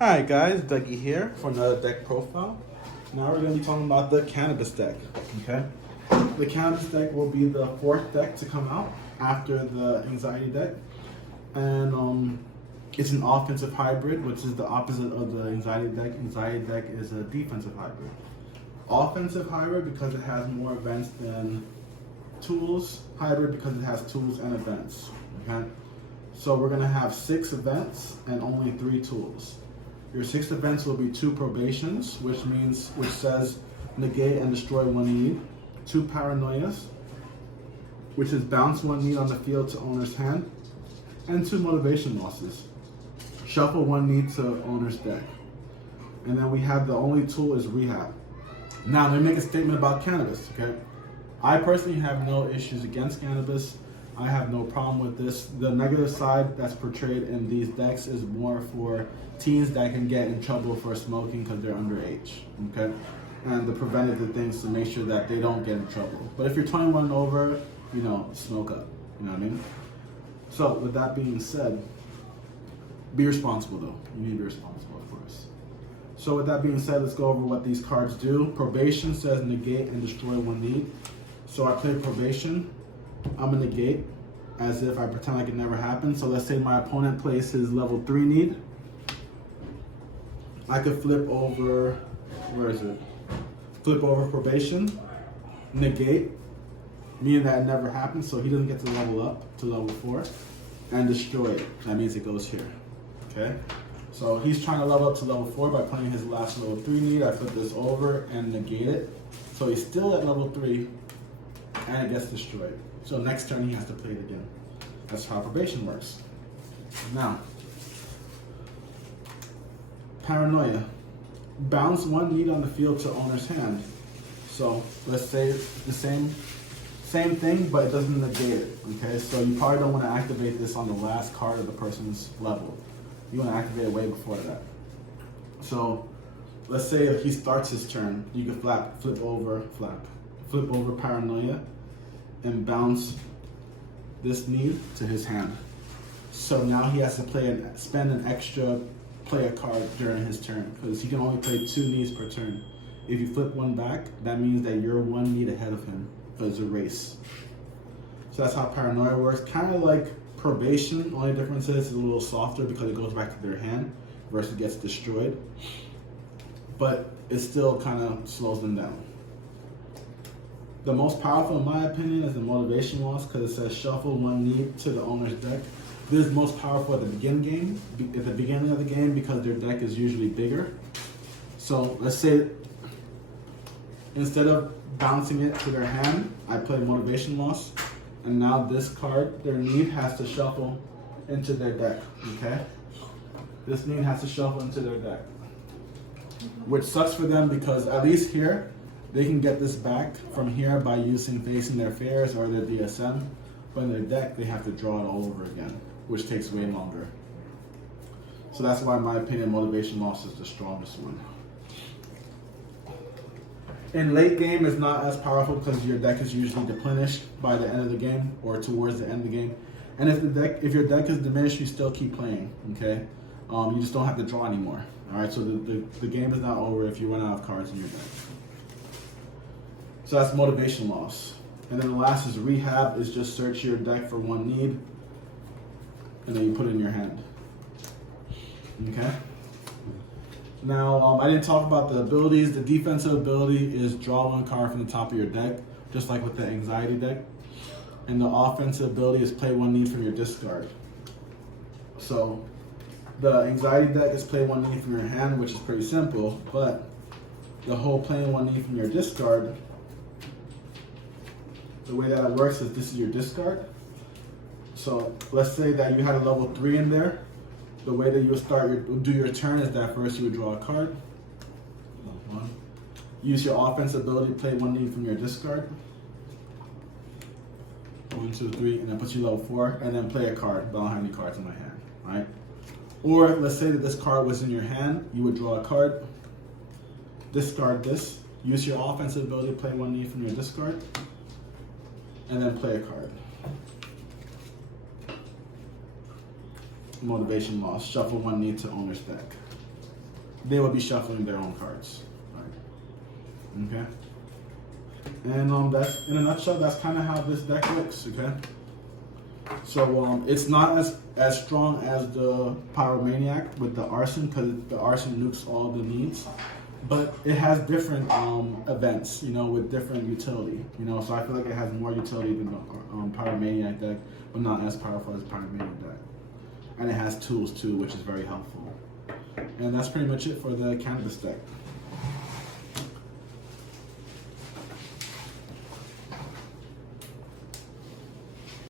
Alright guys, Dougie here for another deck profile. Now we're going to be talking about the Cannabis deck, okay? The Cannabis deck will be the fourth deck to come out after the Anxiety deck. And it's an offensive hybrid, which is the opposite of the Anxiety deck. Anxiety deck is a defensive hybrid. Offensive hybrid because it has more events than tools. Hybrid because it has tools and events, okay? So we're going to have 6 events and only 3 tools. Your 6 events will be 2 probations, which says negate and destroy 1 need, 2 paranoias, which is bounce 1 need on the field to owner's hand, and 2 motivation losses. Shuffle 1 need to owner's deck. And then we have the only tool is rehab. Now let me make a statement about Cannabis, okay? I personally have no issues against Cannabis. I have no problem with this. The negative side that's portrayed in these decks is more for teens that can get in trouble for smoking because they're underage, okay? And the preventative things to make sure that they don't get in trouble. But if you're 21 and over, you know, smoke up, you know what I mean? So with that being said, be responsible though. You need to be responsible, of course. So with that being said, let's go over what these cards do. Probation says negate and destroy 1 need. So I play probation. I'm gonna negate as if I pretend like it never happened. So let's say my opponent plays his level 3 need. I could flip over, where is it? Flip over probation, negate, meaning that it never happened, so he doesn't get to level up to level 4, and destroy it. That means it goes here, okay? So he's trying to level up to level 4 by playing his last level 3 need. I flip this over and negate it. So he's still at level 3, and it gets destroyed. So next turn he has to play it again. That's how probation works. Now, paranoia. Bounce 1 need on the field to owner's hand. So let's say the same thing, but it doesn't negate it, okay? So you probably don't want to activate this on the last card of the person's level. You want to activate it way before that. So let's say if he starts his turn, you can flip over paranoia, and bounce this need to his hand. So now he has to spend an extra player card during his turn because he can only play 2 needs per turn. If you flip 1 back, that means that you're 1 need ahead of him because it's a race. So that's how paranoia works. Kind of like probation, only difference is it's a little softer because it goes back to their hand versus gets destroyed. But it still kind of slows them down. The most powerful, in my opinion, is the motivation loss because it says shuffle 1 need to the owner's deck. This is most powerful at the beginning of the game because their deck is usually bigger. So let's say instead of bouncing it to their hand, I play motivation loss, and now this card, their need has to shuffle into their deck. Okay, this need has to shuffle into their deck, which sucks for them because at least here. They can get this back from here by facing their fares or their DSM, but in their deck, they have to draw it all over again, which takes way longer. So that's why, in my opinion, motivation loss is the strongest one. In late game, it's not as powerful because your deck is usually deplenished by the end of the game or towards the end of the game. And if your deck is diminished, you still keep playing, okay? You just don't have to draw anymore, all right? So the game is not over if you run out of cards in your deck. So that's motivation loss. And then the last is rehab, is just search your deck for 1 need, and then you put it in your hand. Okay? Now, I didn't talk about the abilities. The defensive ability is draw 1 card from the top of your deck, just like with the Anxiety deck. And the offensive ability is play 1 need from your discard. So the Anxiety deck is play 1 need from your hand, which is pretty simple, but the whole playing 1 need from your discard, the way that it works is this is your discard. So let's say that you had a level 3 in there. The way that you would do your turn is that first you would draw a card. 1. Use your offense ability to play 1 need from your discard. 1, 2, 3, and then put you level 4, and then play a card, but I don't have any cards in my hand, right? Or let's say that this card was in your hand, you would draw a card, discard this, use your offensive ability to play 1 need from your discard, and then play a card. Motivation loss. Shuffle 1 need to owner's deck. they would be shuffling their own cards. Right? Okay. And that's in a nutshell. That's kind of how this deck looks. Okay. So it's not as strong as the Pyromaniac with the Arson, because the Arson nukes all the needs, but it has different events, you know, with different utility, you know. So I feel like it has more utility than the Pyromaniac deck, but not as powerful as Pyromaniac deck. And it has tools too, which is very helpful. And that's pretty much it for the Cannabis deck.